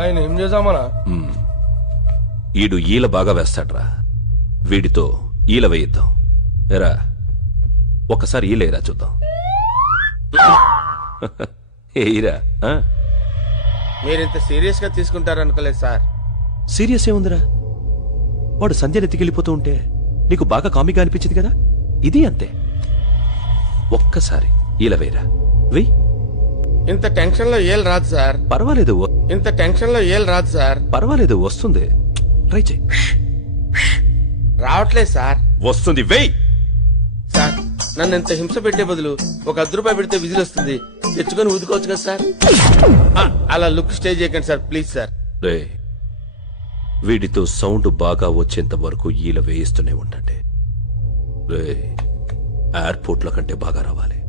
ఆయన ఏం చేద్దామనా? ఈడు ఈల బాగా వేస్తాడ్రా, వీడితో ఈల వేయిద్దాం. ఎరా ఒక్కసారి ఈలేరా చూద్దాం. ఏయిరా. మీరింత సీరియస్ గా తీసుకుంటారనుకోలేదు సార్. సీరియస్ ఏముందిరా, వాడు సంధ్యను ఎత్తికెళ్ళిపోతూ ఉంటే నీకు బాగా కామిగా అనిపించింది కదా, ఇది అంతే. ఒక్కసారి ఈల వేయరా, వెయ్యి. ఇంత టెన్షన్ లో ఏం రాదు సార్. పర్వాలేదు, ఇంత టెన్షన్ లో ఏం రాదు సార్. పర్వాలేదు, వస్తుంది. ట్రై చేయి. రావట్లేదు సార్. వస్తుంది, వెయ్యి. సార్ నన్ను ఇంత హింస పెట్టే బదులు ఒక ₹10 పెడితే విజిల్ వస్తుంది, తెచ్చుకొని ఊదుకోవచ్చు కదా సార్. అలా లుక్ స్టే చేయకండి సార్, ప్లీజ్ సార్. రే, వీడితో సౌండ్ బాగా వచ్చేంత వరకు ఈల వేయిస్తూనే ఉండండి. రే, ఎయిర్పోర్ట్ లో కంటే బాగా రావాలి.